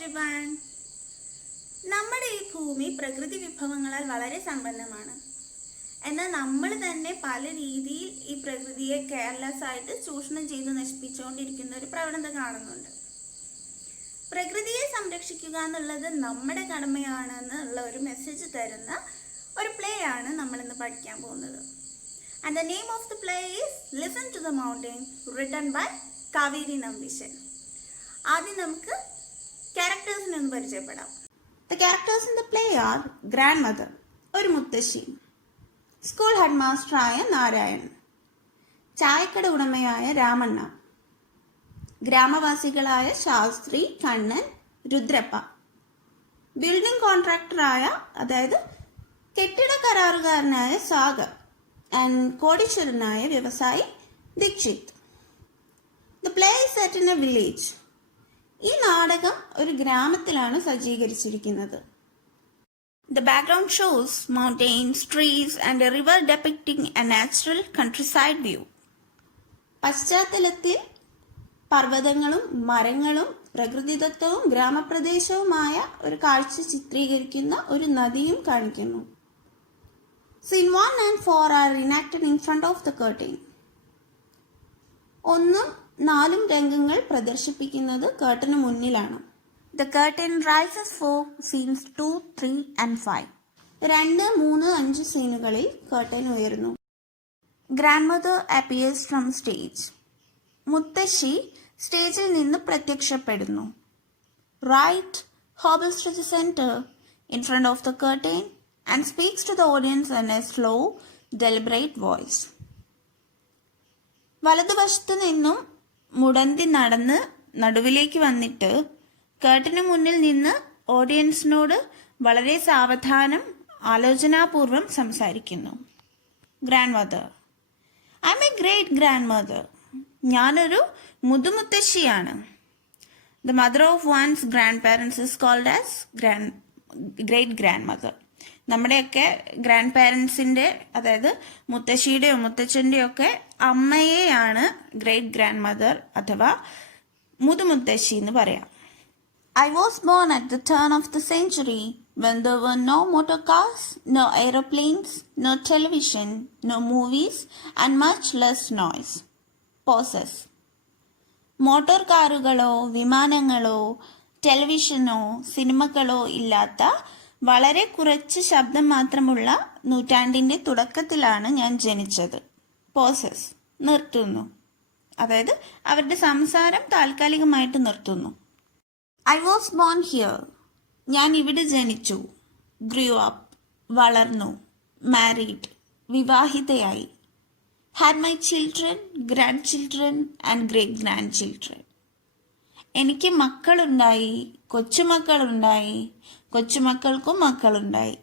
Everyone. നമ്മുടെ ഈ ഭൂമി പ്രകൃതി വിഭവങ്ങളാൽ വളരെ സമ്പന്നമാണ്. എന്നാൽ നമ്മൾ തന്നെ പല രീതിയിൽ ഈ പ്രകൃതിയെ കെയർലെസ് ആയിട്ട് ചൂഷണം ചെയ്ത് നശിപ്പിച്ചുകൊണ്ടിരിക്കുന്ന ഒരു പ്രവണത കാണുന്നുണ്ട്. പ്രകൃതിയെ സംരക്ഷിക്കുക എന്നുള്ളത് നമ്മുടെ കടമയാണെന്നുള്ള ഒരു മെസ്സേജ് തരുന്ന ഒരു പ്ലേ ആണ് നമ്മളിന്ന് പഠിക്കാൻ പോകുന്നത്. And the name of the play is Listen to the Mountain, written by Kaveri Nambishan. ആദ്യം നമുക്ക് ക്യാരക്ടേഴ്സിനെ ഒന്ന് പരിചയപ്പെടാം. The characters in the play are grandmother, ഒരു മുത്തശ്ശി, സ്കൂൾ ഹെഡ് മാസ്റ്ററായ നാരായൺ, ചായക്കട ഉടമയായ രാമണ്ണ, ഗ്രാമവാസികളായ ശാസ്ത്രി, കണ്ണൻ, രുദ്രപ്പ, ബിൽഡിംഗ് കോൺട്രാക്ടറായ അതായത് കെട്ടിട കരാറുകാരനായ സാഗർ ആൻഡ് കോടീശ്വരനായ വ്യവസായി Dikshit. The play is set in a village. ഈ നാടകം ഒരു ഗ്രാമത്തിലാണ് സജ്ജീകരിച്ചിരിക്കുന്നത്. The background shows mountains, trees and a river depicting a natural countryside view. പശ്ചാത്തലത്തിൽ പർവ്വതങ്ങളും മരങ്ങളും പ്രകൃതിദത്തവും ഗ്രാമപ്രദേശവുമായ ഒരു കാഴ്ച ചിത്രീകരിക്കുന്ന ഒരു നദിയും കാണിക്കുന്നു. Scene 1 and 4 are enacted in front of the curtain. 1 4 രംഗങ്ങൾ പ്രദർശിപ്പിക്കുന്നത് കേർട്ടന് മുന്നിലാണ്. The curtain rises for scenes 2, 3 and 5. 2, 3, 5 സീനുകളിൽ curtain ഉയരുന്നു. Grandmother appears from stage. മുത്തശ്ശി സ്റ്റേജിൽ നിന്ന് പ്രത്യക്ഷപ്പെടുന്നു. Right hobbles to the center in front of the curtain and speaks to the audience in a slow, deliberate voice. വലതുവശത്തു നിന്നും മുടന്തി നടന്ന് നടുവിലേക്ക് വന്നിട്ട് കേർട്ടന് മുന്നിൽ നിന്ന് ഓഡിയൻസിനോട് വളരെ സാവധാനം ആലോചനാപൂർവം സംസാരിക്കുന്നു. Grand I am a great grand mother. ഞാനൊരു മുതുമുത്തശ്ശിയാണ്. The mother of one's grand parents is called as great grand mother. നമ്മുടെയൊക്കെ ഗ്രാൻഡ് പാരൻസിൻ്റെ അതായത് മുത്തശ്ശിയുടെയോ മുത്തച്ഛൻ്റെയോ ഒക്കെ അമ്മയെയാണ് ഗ്രേറ്റ് ഗ്രാൻഡ് മദർ അഥവാ മുതുമുത്തശ്ശി എന്ന് പറയാം. I was born at the turn of the century when there were no motor cars, no aeroplanes, no television, no movies and much less noise. Pauses. Motor കാറുകളോ വിമാനങ്ങളോ ടെലിവിഷനോ സിനിമകളോ ഇല്ലാത്ത വളരെ കുറച്ച് ശബ്ദം മാത്രമുള്ള നൂറ്റാണ്ടിൻ്റെ തുടക്കത്തിലാണ് ഞാൻ ജനിച്ചത്. പോസസ് നിർത്തുന്നു, അതായത് അവരുടെ സംസാരം താൽക്കാലികമായിട്ട് നിർത്തുന്നു. I was born here. ഞാൻ ഇവിടെ ജനിച്ചു. ഗ്രൂ അപ്പ് വളർന്നു. മാരീഡ് വിവാഹിതയായി. Had my children, grand children and great grand children. എനിക്ക് മക്കളുണ്ടായി, കൊച്ചുമക്കളുണ്ടായി, കൊച്ചുമക്കൾക്കും മക്കളുണ്ടായി.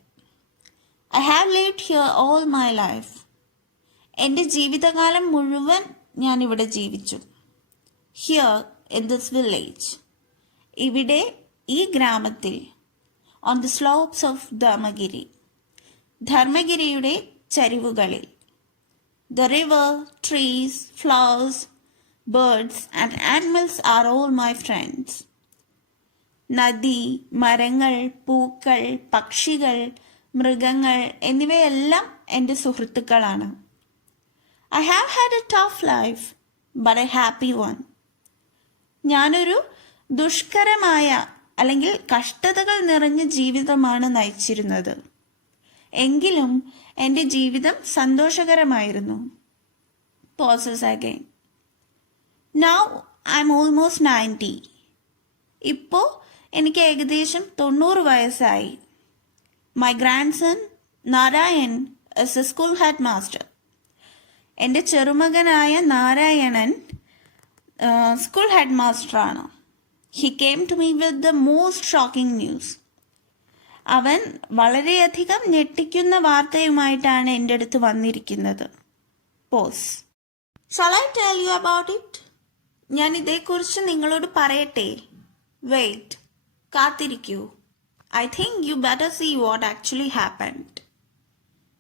I have lived here all my life. എൻ്റെ ജീവിതകാലം മുഴുവൻ ഞാൻ ഇവിടെ ജീവിച്ചു. Here in this village. ഇവിടെ ഈ ഗ്രാമത്തിൽ. On the slopes of Dharmagiri. ധർമ്മഗിരിയുടെ ചരിവുകളിൽ. The river, trees, flowers, birds and animals are all my friends. നദി, മരങ്ങൾ, പൂക്കൾ, പക്ഷികൾ, മൃഗങ്ങൾ എന്നിവയെല്ലാം എൻ്റെ സുഹൃത്തുക്കളാണ്. I have had a tough life, but a happy one. ഞാനൊരു ദുഷ്കരമായ അല്ലെങ്കിൽ കഷ്ടതകൾ നിറഞ്ഞ ജീവിതമാണ് നയിച്ചിരുന്നത്. എങ്കിലും എൻ്റെ ജീവിതം സന്തോഷകരമായിരുന്നു. Pauses again. Now I'm almost 90. ഇപ്പോൾ എനിക്ക് ഏകദേശം 90 വയസ്സായി. My grandson Narayan is a school headmaster. എൻ്റെ ചെറുമകനായ നാരായണൻ സ്കൂൾ ഹെഡ് മാസ്റ്ററാണ്. He came to me with the most shocking news. അവൻ വളരെയധികം ഞെട്ടിക്കുന്ന വാർത്തയുമായിട്ടാണ് എൻ്റെ അടുത്ത് വന്നിരിക്കുന്നത്. Pause. Shall I tell you about it? ഞാൻ ഇതേക്കുറിച്ച് നിങ്ങളോട് പറയട്ടെ? വെയിറ്റ്, കാത്തിരിക്കൂ. I think you better see what actually happened.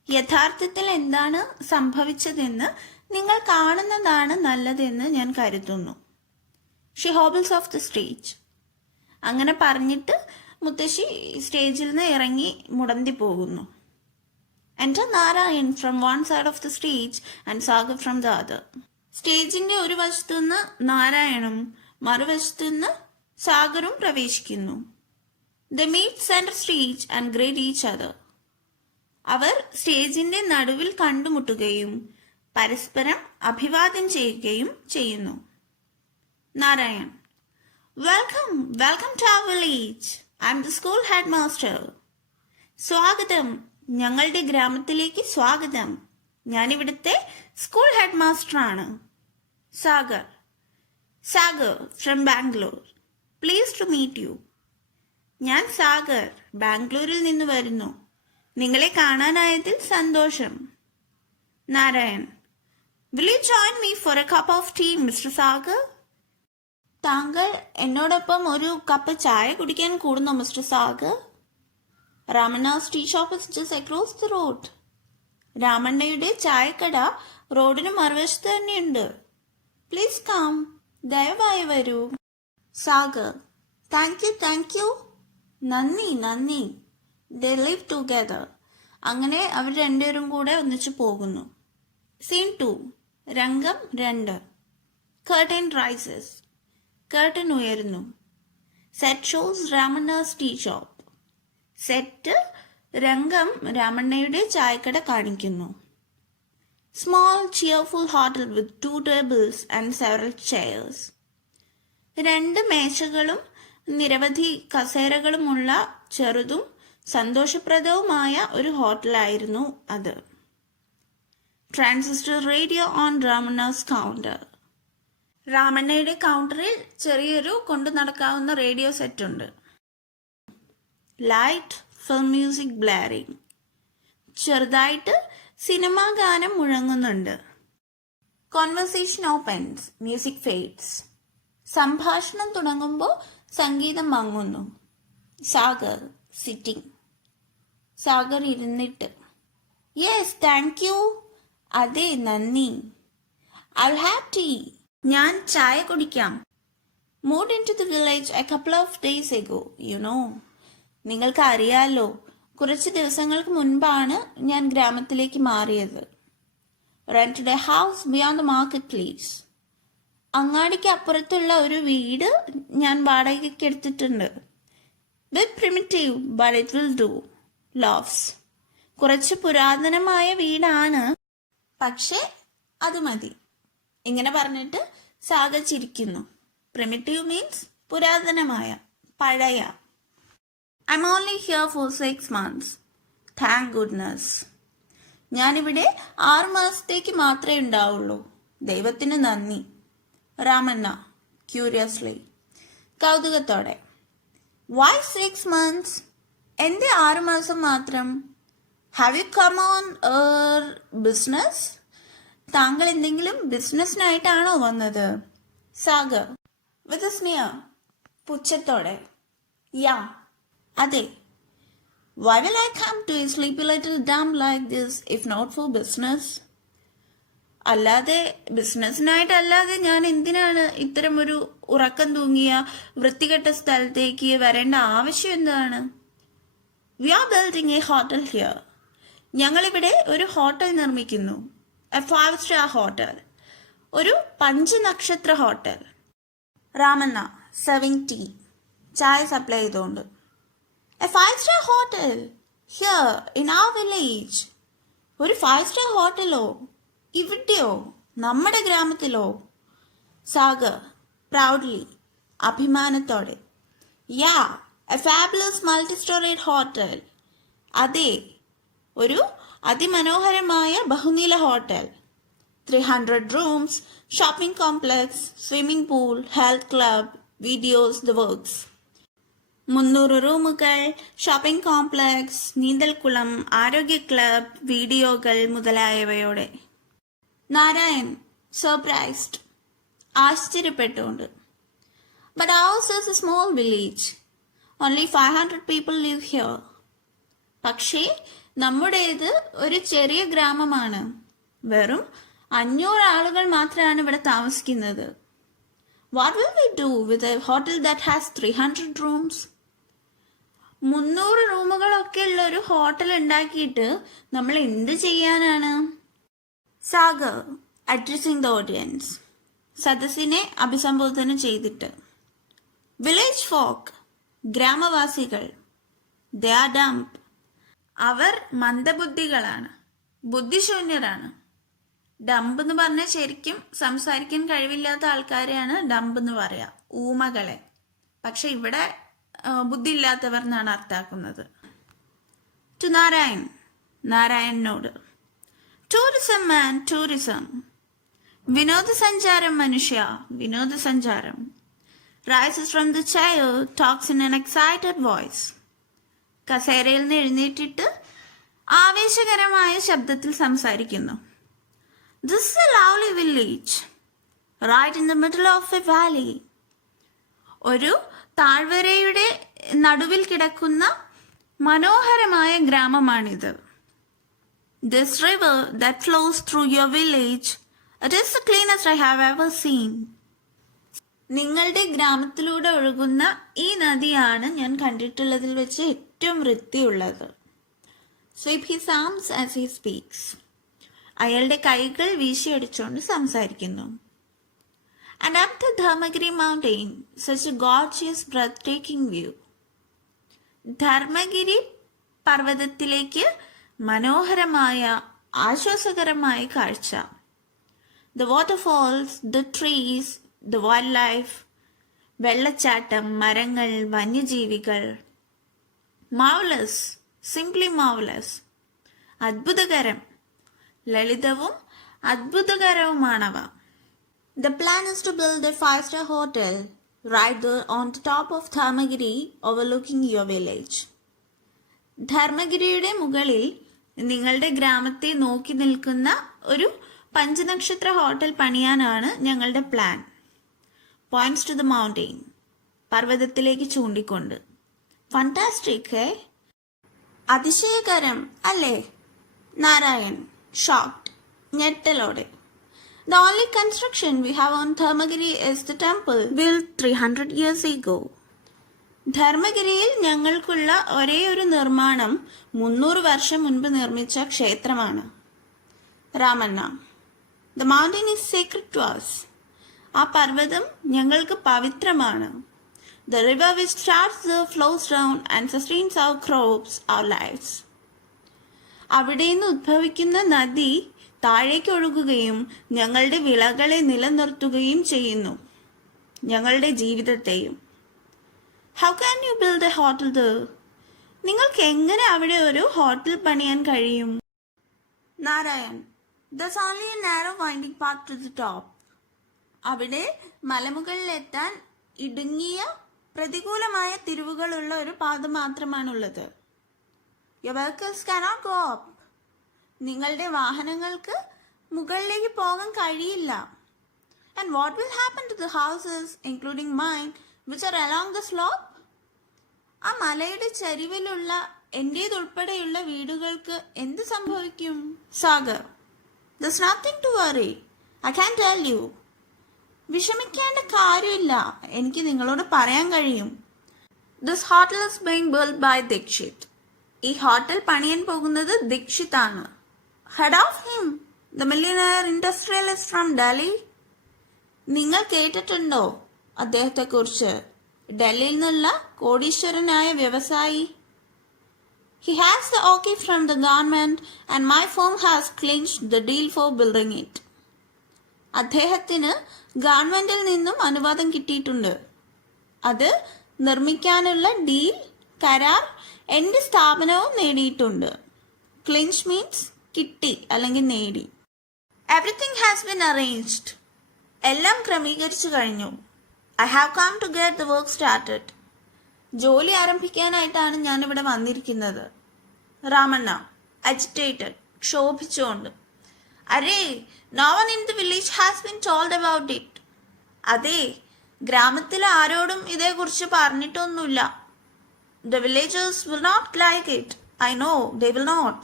യഥാർത്ഥത്തിൽ എന്താണ് സംഭവിച്ചതെന്ന് നിങ്ങൾ കാണുന്നതാണ് നല്ലതെന്ന് ഞാൻ കരുതുന്നു. She hobbles off the stage. അങ്ങനെ പറഞ്ഞിട്ട് മുത്തശ്ശി സ്റ്റേജിൽ നിന്ന് ഇറങ്ങി മുടന്തി പോകുന്നു. Enter Narayan from one side of the stage and Sagar from the other. സ്റ്റേജിന്റെ ഒരു വശത്തു നിന്ന് നാരായണും മറുവശത്തു നിന്ന് സാഗറും പ്രവേശിക്കുന്നു. They meet center stage and greet each other. അവർ സ്റ്റേജിന്റെ നടുവിൽ കണ്ടുമുട്ടുകയും പരസ്പരം അഭിവാദ്യം ചെയ്യുകയും ചെയ്യുന്നു. Narayan: welcome welcome to our village. I am the school head master. സ്വാഗതം, ഞങ്ങളുടെ ഗ്രാമത്തിലേക്ക് സ്വാഗതം. ഞാനിവിടുത്തെ സ്കൂൾ ഹെഡ് മാസ്റ്ററാണ്. Sagar: Sagar from Bangalore. Pleased to meet you. ഞാൻ സാഗർ, ബാംഗ്ലൂരിൽ നിന്ന് വരുന്നു. നിങ്ങളെ കാണാനായതിൽ സന്തോഷം. Narayan: will you join me for a cup of tea mister Sagar? താങ്കൾ എന്നോടൊപ്പം ഒരു കപ്പ് ചായ കുടിക്കാൻ കൂടുന്നു mister Sagar? Ramanna's tea shop is just across the road. രാമണ്ണയുടെ ചായക്കട റോഡിന് മറുവശത്ത് തന്നെയുണ്ട്. പ്ലീസ് കം, ദയവായി വരൂ. Sagar: thank you. നന്ദി നന്ദി. They live together. അങ്ങനെ അവർ രണ്ടുപേരും കൂടെ ഒന്നിച്ചു പോകുന്നു. സീൻ 2. രംഗം 2. Curtain rises. കർട്ടൻ ഉയരുന്നു. Set shows Ramanna's tea shop. Set രംഗം രാമണ്ണയുടെ ചായക്കട കാണിക്കുന്നു. Small cheerful hotel with 2 tables and several chairs. 2 മേശകളും നിരവധി കസേരകളുമുള്ള ചെറുതും സന്തോഷപ്രദവുമായ ഒരു ഹോട്ടലായിരുന്നു അത്. Transistor radio on Ramanna's counter. രാമണ്ണയുടെ കൗണ്ടറിൽ ചെറിയൊരു കൊണ്ടു നടക്കാവുന്ന റേഡിയോ സെറ്റ് ഉണ്ട്. Light film music blaring. ചെറുതായിട്ട് സിനിമാ ഗാനം മുഴങ്ങുന്നുണ്ട്. Conversation opens, music fades. സംഭാഷണം തുടങ്ങുമ്പോൾ സംഗീതം മങ്ങുന്നു. സാഗർ സിറ്റിംഗ്. സാഗർ ഇരുന്നിട്ട്: യെസ്, താങ്ക് യു. അതെ, നന്ദി. I have tea. ഞാൻ ചായ കുടിക്കാം. Moved in to the village a couple of days ago, you know. നിങ്ങൾക്ക് അറിയാലോ, കുറച്ച് ദിവസങ്ങൾക്ക് മുൻപാണ് ഞാൻ ഗ്രാമത്തിലേക്ക് മാറിയത്. Rented a house beyond the market place. അങ്ങാടിക്ക് അപ്പുറത്തുള്ള ഒരു വീട് ഞാൻ വാടകയ്ക്ക് എടുത്തിട്ടുണ്ട്. Bit primitive but it will do. Laughs. കുറച്ച് പുരാതനമായ വീടാണ്, പക്ഷെ അത് മതി. ഇങ്ങനെ പറഞ്ഞിട്ട് സാഗർ ചിരിക്കുന്നു. പ്രിമിറ്റീവ് മീൻസ് പുരാതനമായ, പഴയ. I'm only here for 6 months. Thank goodness. ഞാനിവിടെ 6 മാസത്തേക്ക് മാത്രമേ ഉണ്ടാവുള്ളൂ. ദൈവത്തിന് നന്ദി. രാമണ്ണ ക്യൂരിയസ്ലി, കൗതുകത്തോടെ: വൈ 6 months? എന്റെ 6 മാസം മാത്രം? Have you come on business? താങ്കൾ എന്തെങ്കിലും ബിസിനസ്സിനായിട്ടാണോ വന്നത്? സാഗർ വിത്ത് സ്നിയർ, പുച്ഛത്തോടെ: യാ, അതെ. Why will I come to a sleepy little dam like this if not for business? അല്ലാതെ ബിസിനസ്സിനായിട്ടല്ലാതെ ഞാൻ എന്തിനാണ് ഇത്തരമൊരു ഉറക്കം തൂങ്ങിയ വൃത്തികെട്ട സ്ഥലത്തേക്ക് വരേണ്ട ആവശ്യം എന്താണ്? We are building a hotel here. ഞങ്ങളിവിടെ ഒരു ഹോട്ടൽ നിർമ്മിക്കുന്നു. എ 5-star ഹോട്ടൽ, ഒരു 5 നക്ഷത്ര ഹോട്ടൽ. രാമണ്ണ സെർവിങ് ടീ, ചായ സപ്ലൈ ചെയ്തുകൊണ്ട്: a 5-star hotel here in our village. ഒരു 5-star ഹോട്ടലോ? ഇവിടെയോ? നമ്മുടെ ഗ്രാമത്തിലോ? സാഗർ പ്രൗഡ്ലി, അഭിമാനത്തോടെ: yeah, a fabulous multi storeyed hotel. അതെ, ഒരു അതിമനോഹരമായ ബഹുനില hotel. 300 rooms, shopping complex, swimming pool, health club, videos, the works. 300 റൂമുകൾ, ഷോപ്പിംഗ് കോംപ്ലക്സ്, നീന്തൽക്കുളം, ആരോഗ്യ ക്ലബ്, വീഡിയോകൾ മുതലായവയോടെ. നാരായൺ സർപ്രൈസ്ഡ്, ആശ്ചര്യപ്പെട്ടുകൊണ്ട്: but ours is a small village. Only 500 people live here. പക്ഷേ നമ്മുടേത് ഒരു ചെറിയ ഗ്രാമമാണ്. വെറും 500 ആളുകൾ മാത്രമാണ് ഇവിടെ താമസിക്കുന്നത്. What will we do with a hotel that has 300 rooms? 300 റൂമുകളൊക്കെ ഉള്ള ഒരു ഹോട്ടൽ ഉണ്ടാക്കിയിട്ട് നമ്മൾ എന്ത് ചെയ്യാനാണ്? സാഗർ അഡ്രസ്സിംഗ് ദ ഓഡിയൻസ്, സദസ്സിനെ അഭിസംബോധന ചെയ്തിട്ട്. വില്ലേജ് ഫോക്ക്, ഗ്രാമവാസികൾ, ദേ ആർ ഡംപ്, അവർ മന്ദബുദ്ധികളാണ്, ബുദ്ധിശൂന്യരാണ്. ഡംപ് എന്ന് പറഞ്ഞാൽ ശരിക്കും സംസാരിക്കാൻ കഴിവില്ലാത്ത ആൾക്കാരെയാണ് ഡംപ് എന്ന് പറയാ, ഊമകളെ. പക്ഷെ ഇവിടെ ബുദ്ധി ഇല്ലാത്തവർ എന്നാണ് അർത്ഥാക്കുന്നത്. ടു നാരായൺ, നാരായണനോട്. ടൂറിസം മാൻ, ടൂറിസം, വിനോദസഞ്ചാരം മനുഷ്യ, വിനോദസഞ്ചാരം. Rises from the chair, talks in an excited voice. കസേരയിൽ നിന്ന് എഴുന്നേറ്റിട്ട് ആവേശകരമായ ശബ്ദത്തിൽ സംസാരിക്കുന്നു. This is a lovely village, right in the middle of a valley. ഒരു താഴ്വരയുടെ നടുവിൽ കിടക്കുന്ന മനോഹരമായ ഗ്രാമമാണിത്. This river that flows through your village, it is the cleanest I have ever seen. നിങ്ങളുടെ ഗ്രാമത്തിലൂടെ ഒഴുകുന്ന ഈ നദിയാണ് ഞാൻ കണ്ടിട്ടുള്ളതിൽ വെച്ച് ഏറ്റവും വൃത്തിയുള്ളത്. Sweep his arms as he speaks. അയാളുടെ കൈകൾ വീശിയടിച്ചുകൊണ്ട് സംസാരിക്കുന്നു. And up the Dharmagiri mountain, such a gorgeous breathtaking view. Dharmagiri പർവ്വതത്തിലേക്ക് മനോഹരമായ ആശ്വാസകരമായ കാഴ്ച. The waterfalls, the trees, the wild life, വെള്ളച്ചാട്ടം, മരങ്ങൾ, വന്യജീവികൾ. മാർവലസ്, സിംപ്ലി മാർവലസ്, അത്ഭുതകരം, ലളിതവും അത്ഭുതകരവുമാണവ. The plan is to build a 5-star hotel right there on the top of Dharmagiri overlooking your village. ധർമ്മഗിരിയുടെ മുകളിൽ നിങ്ങളുടെ ഗ്രാമത്തെ നോക്കി നിൽക്കുന്ന ഒരു 5 നക്ഷത്ര ഹോട്ടൽ പണിയാനാണ് ഞങ്ങളുടെ plan. Points to the mountain, പർവ്വതത്തിലേക്ക് ചൂണ്ടിക്കൊണ്ട്. ഫണ്ടാസ്റ്റിക്, അതിശയകരം അല്ലേ? നാരായൺ ഷോക്ക്ഡ്, ഞെട്ടലോടെ. The only construction we have on Dharmagiri is the temple built 300 years ago. ധർമ്മഗിരിയിൽ ഞങ്ങൾക്കുള്ള ഒരേ ഒരു നിർമ്മാണം 300 വർഷം മുൻപ് നിർമ്മിച്ച ക്ഷേത്രമാണ്. Ramanna, The mountain is sacred to us. ആ പർവ്വതം ഞങ്ങൾക്ക് പവിത്രമാണ്. The river which starts there flows down and sustains our crops, our lives. അവിടെ നിന്ന് ഉദ്ഭവിക്കുന്ന നദി താഴേക്ക് ഒഴുകുകയും ഞങ്ങളുടെ വിളകളെ നിലനിർത്തുകയും ചെയ്യുന്നു, ഞങ്ങളുടെ ജീവിതത്തെയും. How can you build a hotel there? നിങ്ങൾക്ക് എങ്ങനെ അവിടെ ഒരു ഹോട്ടൽ പണിയാൻ കഴിയും? Narayan, there's only a narrow winding path to the top. അവിടെ മലമുകളിലെത്താൻ ഇടുങ്ങിയ പ്രതികൂലമായ തിരിവുകളുള്ള ഒരു പാത മാത്രമാണുള്ളത്. Your vehicles cannot go up. നിങ്ങളുടെ വാഹനങ്ങൾക്ക് മുകളിലേക്ക് പോകാൻ കഴിയില്ല. And what will happen to the houses, including mine, which are along the slope? ആ മലയുടെ ചരിവിലുള്ള എന്റേതുൾപ്പെടെയുള്ള വീടുകൾക്ക് എന്ത് സംഭവിക്കും? Sagar, there's nothing to worry. I can tell you. വിഷമിക്കേണ്ട കാര്യമില്ല, എനിക്ക് നിങ്ങളോട് പറയാൻ കഴിയും. This hotel is being built by Dikshit. ഈ ഹോട്ടൽ പണിയാൻ പോകുന്നത് ദീക്ഷിത് ആണ്. Head of him, the millionaire industrialist from Delhi. നിങ്ങൾ കേട്ടിട്ടുണ്ടോ അദ്ദേഹത്തെക്കുറിച്ച്? ഡൽഹിയിൽ നിന്നുള്ള കോടീശ്വരനായ വ്യവസായി. He has the okay from the government and my firm has clinched the deal for building it. അദ്ദേഹത്തിന് ഗവൺമെന്റിൽ നിന്നും അനുവാദം കിട്ടിയിട്ടുണ്ട്. അത് നിർമ്മിക്കാനുള്ള ഡീൽ, കരാർ എൻ്റെ സ്ഥാപനവും നേടിയിട്ടുണ്ട്. ക്ലിഞ്ച് മീൻസ് കിട്ടി അല്ലെങ്കിൽ നേടി. Everything has been arranged. എല്ലാം ക്രമീകരിച്ചു കഴിഞ്ഞു. I have come to get the work started. ജോലി ആരംഭിക്കാനായിട്ടാണ് ഞാനിവിടെ വന്നിരിക്കുന്നത്. രാമണ്ണ അജിറ്റേറ്റഡ്, ക്ഷോഭിച്ചുകൊണ്ട്. അരേ, no one in the village has been told about it. അതെ, ഗ്രാമത്തിൽ ആരോടും ഇതേക്കുറിച്ച് പറഞ്ഞിട്ടൊന്നുമില്ല. The villagers will not like it. I know they will not.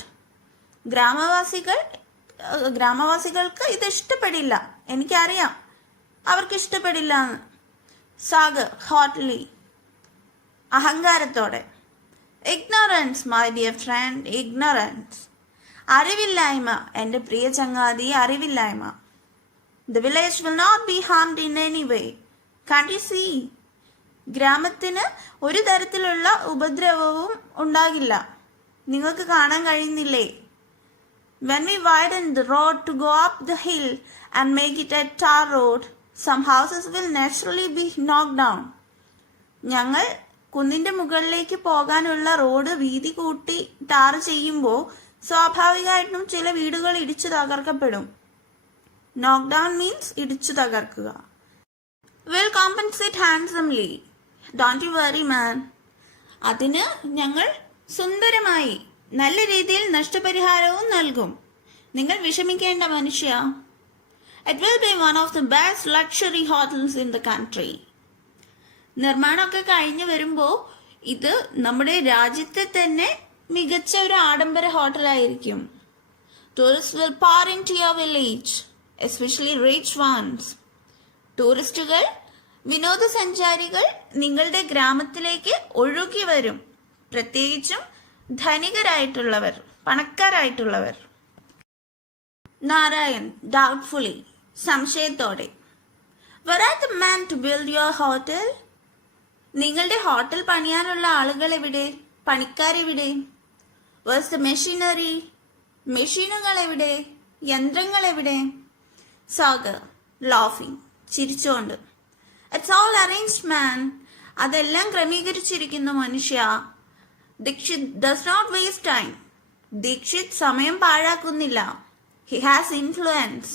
ഗ്രാമവാസികൾക്ക് ഇത് ഇഷ്ടപ്പെടില്ല. എനിക്കറിയാം അവർക്ക് ഇഷ്ടപ്പെടില്ല എന്ന്. സാഗർ ഹോട്ട്ലി, അഹങ്കാരത്തോടെ. Ignorance my dear friend, ignorance. അറിവില്ലായ്മ എൻ്റെ പ്രിയ ചങ്ങാതി, അറിവില്ലായ്മ. The village will not be harmed in any way. Can't you see? ഗ്രാമത്തിന് ഒരു തരത്തിലുള്ള ഉപദ്രവവും ഉണ്ടാകില്ല, നിങ്ങൾക്ക് കാണാൻ കഴിയുന്നില്ലേ? When we widen the road to go up the hill and make it a tar road, some houses will naturally be knocked down. ഞങ്ങൾ കുന്നിൻ്റെ മുകളിലേക്ക് പോകാനുള്ള റോഡ് വീതി കൂട്ടി ടാർ ചെയ്യുമ്പോൾ സ്വാഭാവികമായിട്ടും ചില വീടുകൾ ഇടിച്ചു തകർക്കപ്പെടും. നോക്ക് ഡൗൺ മീൻസ് ഇടിച്ചു തകർക്കുക. Will compensate handsomely, don't you worry man. അതിന് ഞങ്ങൾ സുന്ദരമായി നല്ല രീതിയിൽ നഷ്ടപരിഹാരവും നൽകും, നിങ്ങൾ വിഷമിക്കേണ്ട മനുഷ്യ. It will be one of the best luxury hotels in the country. നിർമ്മാണമൊക്കെ കഴിഞ്ഞു വരുമ്പോൾ ഇത് നമ്മുടെ രാജ്യത്തെ തന്നെ മികച്ച ഒരു ആഡംബര ഹോട്ടലായിരിക്കും. Tourist will pour into your village, especially rich ones. ടൂറിസ്റ്റുകൾ, വിനോദസഞ്ചാരികൾ നിങ്ങളുടെ ഗ്രാമത്തിലേക്ക് ഒഴുകി വരും, പ്രത്യേകിച്ചും ധനികരായിട്ടുള്ളവർ, പണക്കാരായിട്ടുള്ളവർ. നാരായൺ ഡൗട്ട്ഫുള്ളി, സംശയത്തോടെ. Were I the man to build your hotel? നിങ്ങളുടെ ഹോട്ടൽ പണിയാനുള്ള ആളുകൾ എവിടെ, പണിക്കാരെവിടെ? വാസ് ദ മെഷീനറി, മെഷീനുകൾ എവിടെ, യന്ത്രങ്ങൾ എവിടെ? സാഗർ ലാഫിംഗ്, ചിരിച്ചുകൊണ്ട്. ഇറ്റ്സ് ഓൾ അറേഞ്ച്ഡ് മാൻ, അതെല്ലാം ക്രമീകരിച്ചിരിക്കുന്നു മനുഷ്യ. Dikshit does not waste time, Dikshit സമയം പാഴാക്കുന്നില്ല. ഹി ഹാസ് ഇൻഫ്ലുവൻസ്,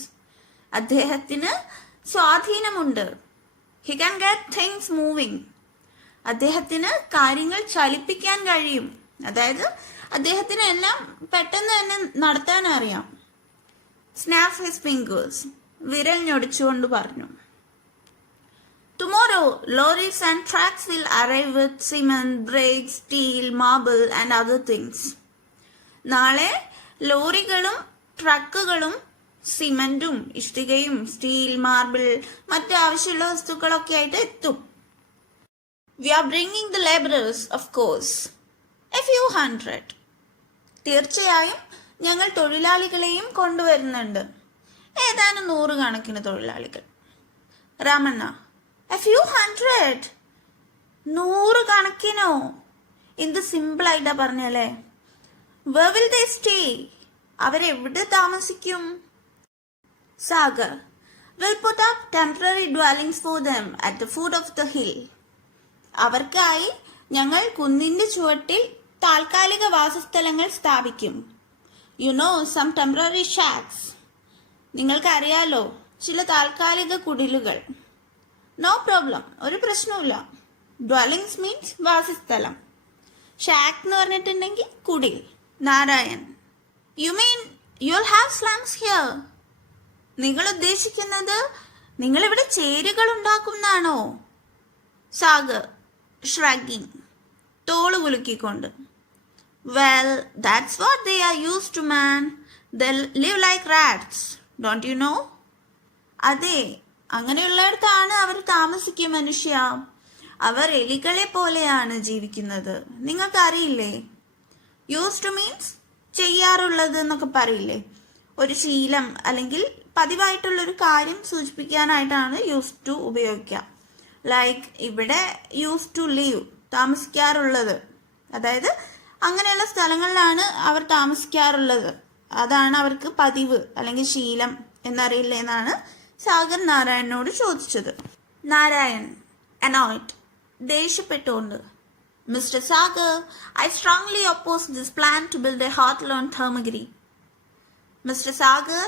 അദ്ദേഹത്തിന് സ്വാധീനമുണ്ട്. He can get things moving, അദ്ദേഹത്തിന് കാര്യങ്ങൾ ചലിപ്പിക്കാൻ കഴിയും, അതായത് അദ്ദേഹത്തിന് എല്ലാം പെട്ടെന്ന് തന്നെ നടത്താൻ അറിയാം. സ്നാപ്പ് ഹിസ് ഫിംഗേഴ്സ്, വിരൽ ഞൊടിച്ചുകൊണ്ട് പറഞ്ഞു. Tomorrow, lorries and trucks will arrive with cement, bricks, steel, marble and other things. നാളെ ലോറികളും ട്രക്കുകളും സിമന്റും ഇഷ്ടികയും സ്റ്റീൽ, മാർബിൾ, മറ്റ് ആവശ്യമുള്ള വസ്തുക്കളൊക്കെ ആയിട്ട് എത്തും. We are bringing the laborers, of course, a few hundred. തീർച്ചയായും ഞങ്ങൾ തൊഴിലാളികളെയും കൊണ്ടുവരുന്നുണ്ട്, ഏതാനും 100 കണക്കിന് തൊഴിലാളികൾ. Ramanna, a few hundred, 100 കണക്കിനോ? എന്ത് സിമ്പിളായിട്ടാ പറഞ്ഞല്ലേ. Where will they stay? അവരെവിടെ താമസിക്കും? Sagar, we'll put up temporary dwellings for them at the foot of the hill. അവർക്കായി ഞങ്ങൾ കുന്നിന്റെ ചുവട്ടിൽ താൽക്കാലിക വാസസ്ഥലങ്ങൾ സ്ഥാപിക്കും. You know some temporary shacks, നിങ്ങൾക്കറിയാലോ ചില താൽക്കാലിക കുടിലുകൾ. നോ പ്രോബ്ലം, ഒരു പ്രശ്നവുമില്ല. ഡ്വെല്ലിങ്സ് മീൻസ് വാസസ്ഥലം, ഷാക്ക് എന്ന് പറഞ്ഞിട്ടുണ്ടെങ്കിൽ കുടിൽ. Narayan, you mean you'll have slums here? നിങ്ങൾ ഉദ്ദേശിക്കുന്നത് നിങ്ങളിവിടെ ചേരുകൾ ഉണ്ടാക്കുന്നാണോ? സാഗർ ഷ്രഗിങ്, തോള് കുലുക്കിക്കൊണ്ട്. Well, that's what they are used to man. They live like rats, don't you know? അതെ, അങ്ങനെയുള്ളിടത്താണ് അവർ താമസിക്കുക മനുഷ്യ. അവർ എലികളെ പോലെയാണ് ജീവിക്കുന്നത്, നിങ്ങൾക്കറിയില്ലേ? യൂസ് ടു മീൻസ് ചെയ്യാറുള്ളത് എന്നൊക്കെ പറയില്ലേ, ഒരു ശീലം അല്ലെങ്കിൽ പതിവായിട്ടുള്ളൊരു കാര്യം സൂചിപ്പിക്കാനായിട്ടാണ് യൂസ് ടു ഉപയോഗിക്കുക. ലൈക്ക് ഇവിടെ യൂസ് ടു ലീവ്, താമസിക്കാറുള്ളത്, അതായത് അങ്ങനെയുള്ള സ്ഥലങ്ങളിലാണ് അവർ താമസിക്കാറുള്ളത്, അതാണ് അവർക്ക് പതിവ് അല്ലെങ്കിൽ ശീലം എന്നറിയില്ല എന്നാണ് സാഗർ നാരായണനോട് ചോദിച്ചത്. നാരായൺ അനോയ്ഡ്, ദേഷ്യപ്പെട്ടുകൊണ്ട്. Mister Sagar, I strongly oppose this plan to build a hotel on Dharmagiri. Mister Sagar,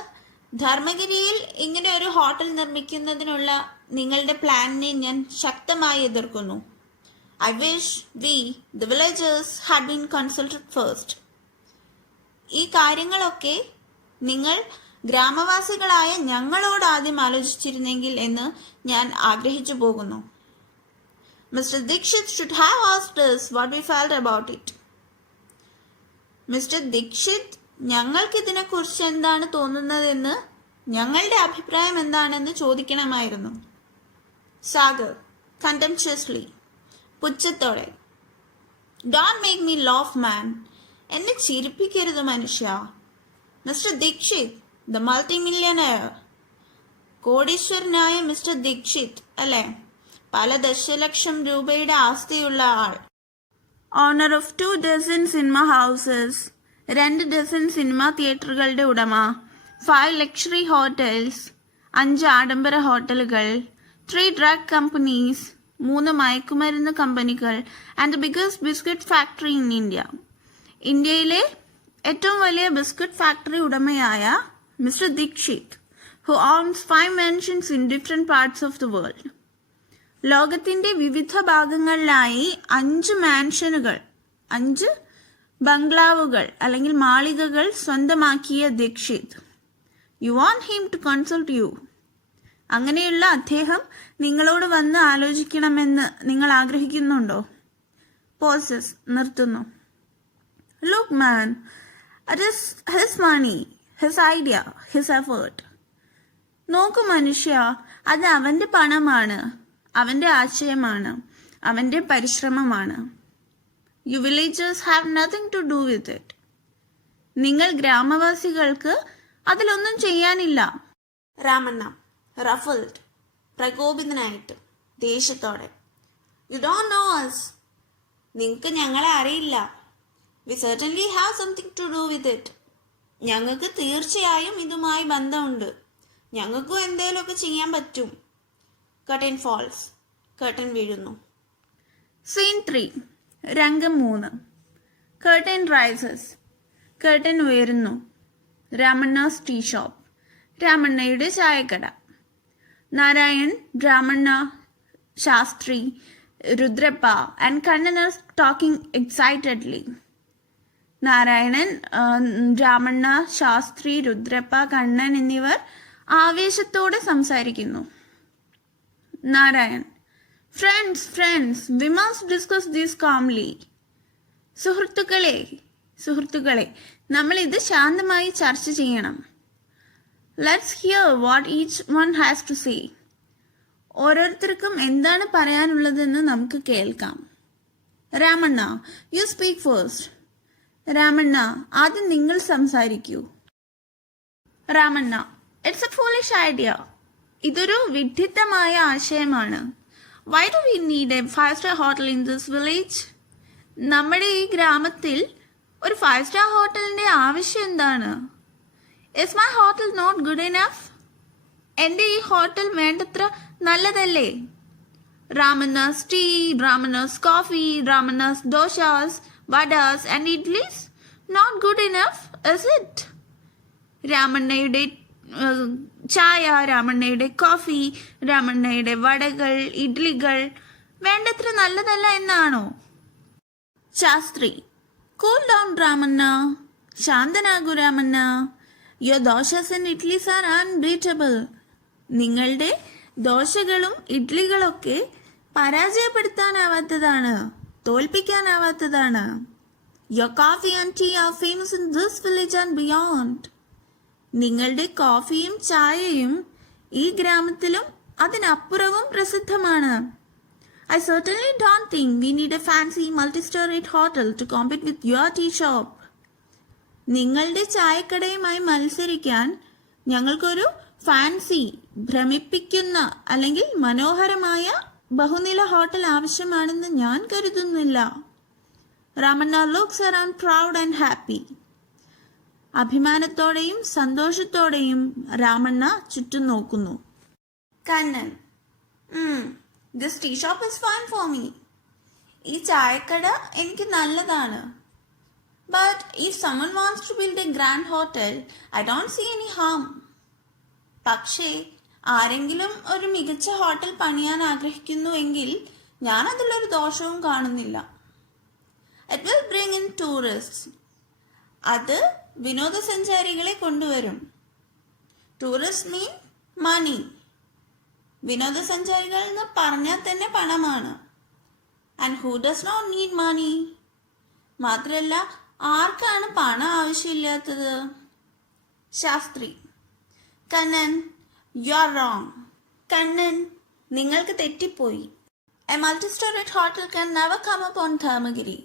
ധർമ്മഗിരിയിൽ ഇങ്ങനെ ഒരു ഹോട്ടൽ നിർമ്മിക്കുന്നതിനുള്ള നിങ്ങളുടെ പ്ലാനിനെ ഞാൻ ശക്തമായി എതിർക്കുന്നു. I wish we the villagers had been consulted first. ഈ കാര്യങ്ങളൊക്കെ നിങ്ങൾ ഗ്രാമവാസികളായ ഞങ്ങളോട് ആദ്യം ആലോചിച്ചിരുന്നെങ്കിൽ എന്ന് ഞാൻ ആഗ്രഹിച്ചു പോകുന്നു. Mister Dikshit should have asked us what we felt about it. Mister Dikshit ഞങ്ങൾക്ക് ഇതിനെക്കുറിച്ച് എന്താണ് തോന്നുന്നതെന്ന്, ഞങ്ങളുടെ അഭിപ്രായം എന്താണെന്ന് ചോദിക്കണമായിരുന്നു. സാഗർ contemptuously, പുച്ഛത്തോടെ. Don't make me laugh man, എന്നെ ചിരിപ്പിക്കരുത് മനുഷ്യ. Mister Dikshit, the multi millionaire, കോടീശ്വരനായ മിസ്റ്റർ ദീക്ഷിത് അല്ലേ, പല ദശലക്ഷം രൂപയുടെ ആസ്തിയുള്ള ആൾ. Owner of 2 dozen cinema houses, 2 dozen cinema തിയേറ്ററുകളുടെ ഉടമ, 5 ലക്ഷറി ഹോട്ടൽസ്, 5 ആഡംബര ഹോട്ടലുകൾ, 3 ഡ്രഗ് കമ്പനീസ്, 3 മയക്കുമരുന്ന് കമ്പനികൾ, and the biggest biscuit factory in India. ഇന്ത്യയിലെ ഏറ്റവും വലിയ ബിസ്ക്കറ്റ് ഫാക്ടറി ഉടമയായ mister Dikshit, who owns 5 mansions in different parts of the world. ലോകത്തിന്റെ വിവിധ ഭാഗങ്ങളിലായി 5 മാൻഷനുകൾ, 5 ബംഗ്ലാവുകൾ അല്ലെങ്കിൽ മാളികകൾ സ്വന്തമാക്കിയ Dikshit. You want him to consult you. അങ്ങനെയുള്ള അദ്ദേഹം നിങ്ങളോട് വന്ന് ആലോചിക്കണമെന്ന് നിങ്ങൾ ആഗ്രഹിക്കുന്നുണ്ടോ? പോസസ് നിർത്തുന്നു. Look man, it is his money, his idea, his effort. നോക്കൂ മനുഷ്യ, അത് അവന്റെ പണമാണ്, അവന്റെ ആശയമാണ്, അവന്റെ പരിശ്രമമാണ്. You villagers have nothing to do with it. നിങ്ങൾ ഗ്രാമവാസികൾക്ക് അതിലൊന്നും ചെയ്യാനില്ല. രാമണ്ണ റഫിൾഡ്, പ്രകോപിതനായിട്ട്, ദേഷ്യത്തോടെ. You don't know us. നിങ്ങൾക്ക് ഞങ്ങളെ അറിയില്ല. We certainly have something to do with it. ഞങ്ങൾക്ക് തീർച്ചയായും ഇതുമായി ബന്ധമുണ്ട്. ഞങ്ങൾക്കും എന്തെങ്കിലുമൊക്കെ ചെയ്യാൻ പറ്റും. കർട്ടൻ ഫാൾസ്, കർട്ടൻ വീഴുന്നു. സീൻ 3, രംഗം 3. കർട്ടൻ റൈസസ്, കർട്ടൻ ഉയരുന്നു. രാമണ്ണാസ് ടീ ഷോപ്പ്, രാമണ്ണയുടെ ചായക്കട. Narayan, Ramanna, Shastri, Rudrappa and Kannan are talking excitedly. Narayanan, Ramanna, Shastri, Rudrappa, Kannan എന്നിവർ ആവേശത്തോടെ സംസാരിക്കുന്നു. Narayan, friends, we must discuss this calmly. സുഹൃത്തുക്കളെ, നമ്മൾ ഇത് ശാന്തമായി ചർച്ച ചെയ്യണം. Let's hear what each one has to say. ഓരോരുത്തർക്കും എന്താണ് പറയാനുള്ളതെന്ന് നമുക്ക് കേൾക്കാം. Ramanna, you speak first. Ramanna, ആദ്യം നിങ്ങൾ സംസാരിക്കൂ. Ramanna, it's a foolish idea. ഇതൊരു വിഡ്ഢിത്തമായ ആശയമാണ്. Why do we need a 5-star hotel in this village? നമ്മുടെ ഈ ഗ്രാമത്തിൽ ഒരു 5-star ഹോട്ടലിന്റെ ആവശ്യം എന്താണ്? Is my hotel not good enough? എൻ്റെ ഈ ഹോട്ടൽ വേണ്ടത്ര നല്ലതല്ലേ? Ramanna's tea, Ramanna's coffee, Ramanna's dosas, vadas and idlis not good enough, is it? രാമണ്ണയുടെ ചായ, രാമണ്ണയുടെ കോഫി, രാമണ്ണയുടെ വടകൾ, ഇഡ്ലികൾ വേണ്ടത്ര നല്ലതല്ല എന്നാണോ? ശാസ്ത്രി, കൂൾ ഡൗൺ രാമണ്ണ, ശാന്തനാകൂ Ramanna. Your dosas and idlis are unbeatable. നിങ്ങളുടെ ദോശകളും ഇഡ്ലികളൊക്കെ പരാജയപ്പെടുത്താനാവാത്തതാണ്, തോൽപ്പിക്കാനാവാത്തതാണ്. Your coffee and tea are famous in this village and beyond. നിങ്ങളുടെ കോഫിയും ചായയും ഈ ഗ്രാമത്തിലും അതിനപ്പുറവും പ്രസിദ്ധമാണ്. I certainly don't think we need a fancy multi-storied hotel to compete with your tea shop. നിങ്ങളുടെ ചായക്കടയുമായി മത്സരിക്കാൻ ഞങ്ങൾക്കൊരു ഫാൻസി, ഭ്രമിപ്പിക്കുന്ന അല്ലെങ്കിൽ മനോഹരമായ ബഹുനില ഹോട്ടൽ ആവശ്യമാണെന്ന് ഞാൻ കരുതുന്നില്ല. Ramanna looks around proud and happy. അഭിമാനത്തോടെയും സന്തോഷത്തോടെയും രാമണ്ണ ചുറ്റും നോക്കുന്നു. Kannan, this tea shop is fine for me. ഈ ചായക്കട എനിക്ക് നല്ലതാണ്. But if someone wants to build a grand hotel, I don't see any harm. പക്ഷേ ആരെങ്കിലും ഒരു മികച്ച ഹോട്ടൽ പണിയാൻ ആഗ്രഹിക്കുന്നുവെങ്കിൽ ഞാൻ അതിലൊരു ദോഷവും കാണുന്നില്ല. It will bring in tourists. അത് വിനോദസഞ്ചാരികളെ കൊണ്ടുവരും. Tourist mean money. വിനോദസഞ്ചാരികൾ എന്ന് പറഞ്ഞാൽ തന്നെ പണമാണ്. And who does not need money? മാത്രമല്ല, ആർക്കാണ് പണം ആവശ്യമില്ലാത്തത്? Shastri, Kannan, you are wrong. Kannan, നിങ്ങൾക്ക് തെറ്റിപ്പോയി. A multi-storied hotel can never come up on Dharmagiri.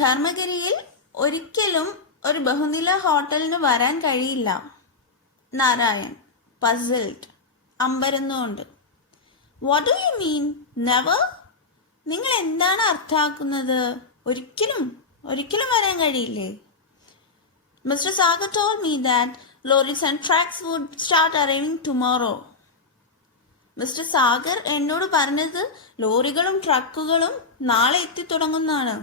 ധർമ്മഗിരിയിൽ ഒരിക്കലും ഒരു ബഹുനില ഹോട്ടലിന് വരാൻ കഴിയില്ല. നാരായൺ പസിൽഡ്, അമ്പരന്നുകൊണ്ട്. What do you mean never? നിങ്ങൾ എന്താണ് അർത്ഥാക്കുന്നത്? ഒരിക്കലും വരാൻ കഴിയില്ലേ? Mister Sagar told me that lorries and trucks would start arriving tomorrow. Mister Sagar എന്നോട് പറഞ്ഞത് ലോറികളും ട്രക്കുകളും നാളെ എത്തിത്തുടങ്ങുന്നതാണ്.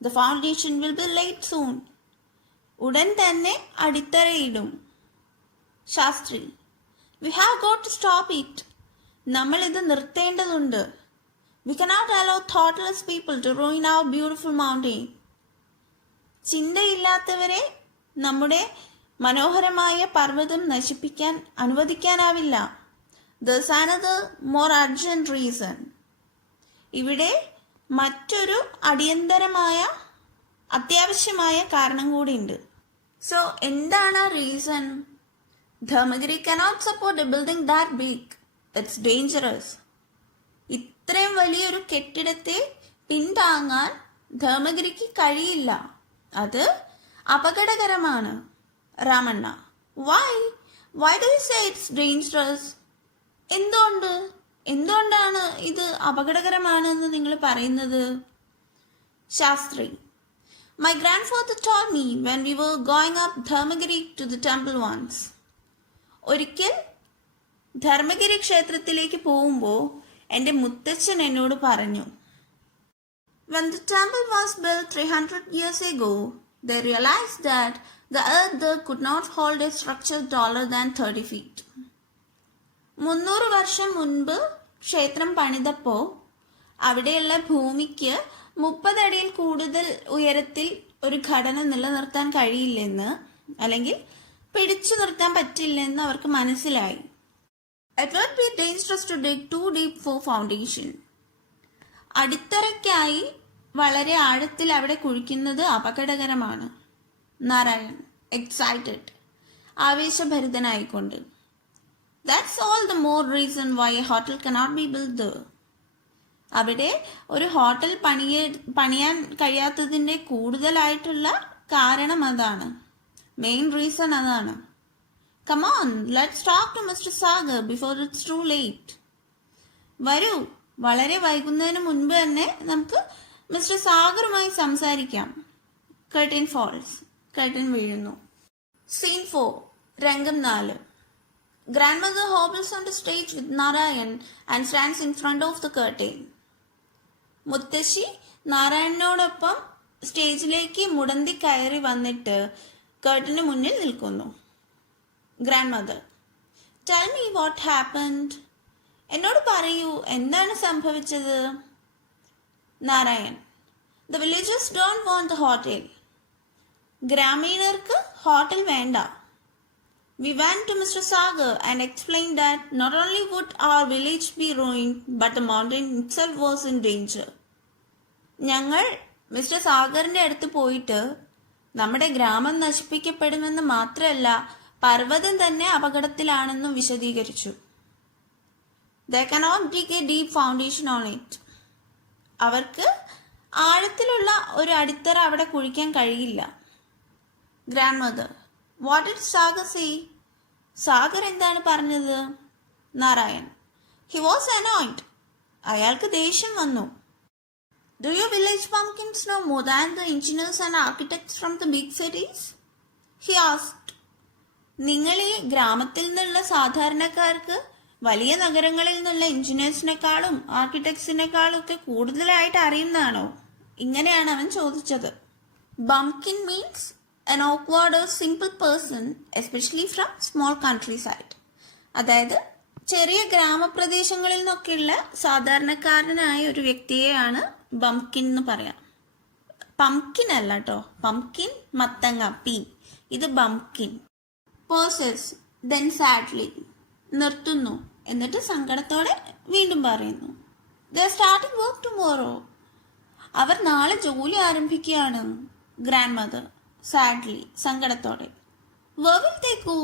The foundation will be laid soon. ഉടൻ തന്നെ അടിത്തറയിടും. Shastri, we have got to stop it. നമ്മൾ ഇത് നിർത്തേണ്ടതുണ്ട്. We cannot allow thoughtless people to ruin our beautiful mountain. ചിന്തയില്ലാത്തവരെ നമ്മുടെ മനോഹരമായ പർവ്വതം നശിപ്പിക്കാൻ അനുവദിക്കാനാവില്ല. There's another more urgent reason. ഇവിടെ മറ്റൊരു അത്യാവശ്യമായ കാരണം കൂടിയുണ്ട്. സോ എന്താണ് reason? Dharmagiri cannot support a building that big. It's dangerous. ഇത്രയും വലിയൊരു കെട്ടിടത്തെ പിന്താങ്ങാൻ ധർമ്മഗിരിക്ക് കഴിയില്ല. അത് അപകടകരമാണ്. Ramanna, why do you say it's dangerous? എന്തുകൊണ്ടാണ് ഇത് അപകടകരമാണെന്ന് നിങ്ങൾ പറയുന്നത്? Shastri, my grandfather told me when we were going up Dharmagiri to the temple once. ഒരിക്കൽ ധർമ്മഗിരി ക്ഷേത്രത്തിലേക്ക് പോകുമ്പോൾ എൻ്റെ മുത്തച്ഛൻ എന്നോട് പറഞ്ഞു, when the temple was built 300 years ago, they realized that the earth there could not hold a structure taller than 30 feet. 300 വർഷം മുൻപ് ക്ഷേത്രം പണിതപ്പോൾ അവിടെയുള്ള ഭൂമിക്ക് 30 അടിയിൽ കൂടുതൽ ഉയരത്തിൽ ഒരു ഘടന നിലനിർത്താൻ കഴിയില്ലെന്ന്, അല്ലെങ്കിൽ പിടിച്ചു നിർത്താൻ പറ്റില്ലെന്ന് അവർക്ക് മനസ്സിലായി. It would be dangerous to dig too deep for foundation. അടിത്തറയ്ക്കായി വളരെ ആഴത്തിൽ അവിടെ കുഴിക്കുന്നത് അപകടകരമാണ്. നാരായൺ എക്സൈറ്റഡ്, ആവേശഭരിതനായിക്കൊണ്ട്. That's all the more reason why a hotel cannot be built there. അവിടെ ഒരു ഹോട്ടൽ പണിയാൻ കഴിയാത്തതിൻ്റെ കൂടുതലായിട്ടുള്ള കാരണം അതാണ്. മെയിൻ റീസൺ അതാണ്. Come on, let's talk to Mr. Sagar before it's too late. വരൂ, വളരെ വൈകുന്നതിന് മുൻപ് തന്നെ നമുക്ക് മിസ്റ്റർ സാഗറുമായി സംസാരിക്കാം. കർട്ടൻ ഫോൾസ്, കർട്ടൻ വീഴുന്നു. സീൻ 4, രംഗം 4. Grandmother hobbles on the stage with Narayan and stands in front of the curtain. മുത്തശ്ശി നാരായണനോടൊപ്പം സ്റ്റേജിലേക്ക് മുടന്തി കയറി വന്നിട്ട് കർട്ടന് മുന്നിൽ നിൽക്കുന്നു. Grandmother, tell me what happened. എന്നോട് പറയൂ, എന്താണ് സംഭവിച്ചത്? Narayan, the villagers don't want the hotel. ഗ്രാമീണർക്ക് ഹോട്ടൽ വേണ്ട. We went to Mr. Sagar and explained that not only would our village be ruined, but the mountain itself was in danger. ഞങ്ങൾ mister സാഗറിന്റെ അടുത്ത് പോയിട്ട് നമ്മുടെ ഗ്രാമം നശിപ്പിക്കപ്പെടുമെന്ന് മാത്രമല്ല, പർവ്വതം തന്നെ അപകടത്തിലാണെന്നും വിശദീകരിച്ചു. They cannot dig a deep foundation on it. അവർക്ക് ആഴത്തിലുള്ള ഒരു അടിത്തറ അവിടെ കുഴിക്കാൻ കഴിയില്ല. Grandmother, what did Sagar say? Sagar എന്താണ് പറഞ്ഞത്? Narayan, he was annoyed. അയാൾക്ക് ദേഷ്യം വന്നു. Do your village pumpkins know more than the engineers and architects from the big cities? He asked. നിങ്ങൾ ഈ ഗ്രാമത്തിൽ നിന്നുള്ള സാധാരണക്കാർക്ക് വലിയ നഗരങ്ങളിൽ നിന്നുള്ള എഞ്ചിനീയേഴ്സിനെക്കാളും ആർക്കിടെക്ട്സിനെക്കാളും ഒക്കെ കൂടുതലായിട്ട് അറിയുന്നതാണോ? ഇങ്ങനെയാണ് അവൻ ചോദിച്ചത്. ബംകിൻ means an awkward or simple person, especially from small countryside. അതായത് ചെറിയ ഗ്രാമപ്രദേശങ്ങളിൽ നിന്നൊക്കെയുള്ള സാധാരണക്കാരനായ ഒരു വ്യക്തിയെയാണ് ബംകിൻ എന്ന് പറയാം. പംകിൻ അല്ല കേട്ടോ, പംകിൻ മത്തങ്ങ, പീ. ഇത് ബംകിൻ. പോസസ്, then sadly, നിർത്തുന്നു, എന്നിട്ട് സങ്കടത്തോടെ വീണ്ടും പറയുന്നു. They are starting work tomorrow. അവർ നാളെ ജോലി ആരംഭിക്കുകയാണ്. Grandmother, sadly, സങ്കടത്തോടെ. Where will they go?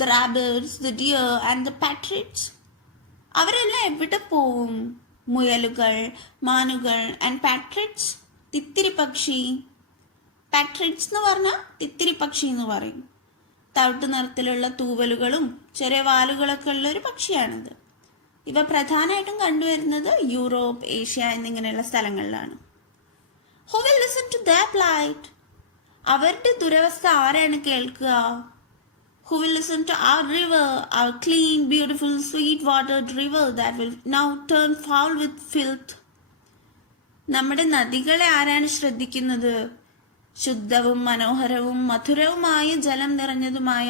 The rabbits, the deer and the partridge. അവരെല്ലാം എവിടെ പോവും? മുയലുകൾ, മാനുകൾ ആൻഡ് പാട്രിഡ്സ്, തിത്തിരി പക്ഷി. പാട്രിഡ്സ് എന്ന് പറഞ്ഞാൽ തിത്തിരി പക്ഷി എന്ന് പറയും. തവിട്ട് നിറത്തിലുള്ള തൂവലുകളും ചെറിയ വാലുകളൊക്കെ ഉള്ള ഒരു പക്ഷിയാണിത്. ഇവ പ്രധാനമായിട്ടും കണ്ടുവരുന്നത് യൂറോപ്പ്, ഏഷ്യ എന്നിങ്ങനെയുള്ള സ്ഥലങ്ങളിലാണ്. Who will listen to their plight? അവരുടെ ദുരവസ്ഥ ആരാണ് കേൾക്കുക? Who will listen to our river, our clean, beautiful, sweet-watered river that will now turn foul with filth? നമ്മുടെ നദികളെ ആരാണ് ശ്രദ്ധിക്കുന്നത്? ശുദ്ധവും മനോഹരവും മധുരവുമായ ജലം നിറഞ്ഞതുമായ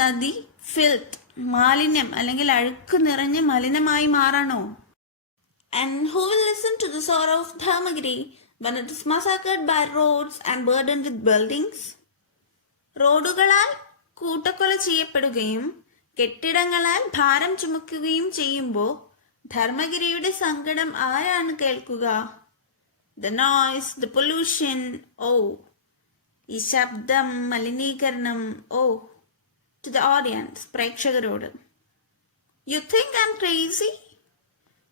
നദി ഫിൽത്ത്, മാലിന്യം അല്ലെങ്കിൽ അഴുക്ക് നിറഞ്ഞ് മലിനമായി മാറണോ? And who will listen to the sorrow of Dharmagiri when it is massacred by roads and burdened with buildings? റോഡുകളാൽ കൂട്ടക്കൊല ചെയ്യപ്പെടുകയും കെട്ടിടങ്ങളാൽ ഭാരം ചുമക്കുകയും ചെയ്യുമ്പോൾ ധർമ്മഗിരിയുടെ സങ്കടം ആരാണ് കേൾക്കുക? The noise, the pollution, ഈ ശബ്ദം, മലിനീകരണം, to the audience, പ്രേക്ഷകരോട്. You think I'm crazy?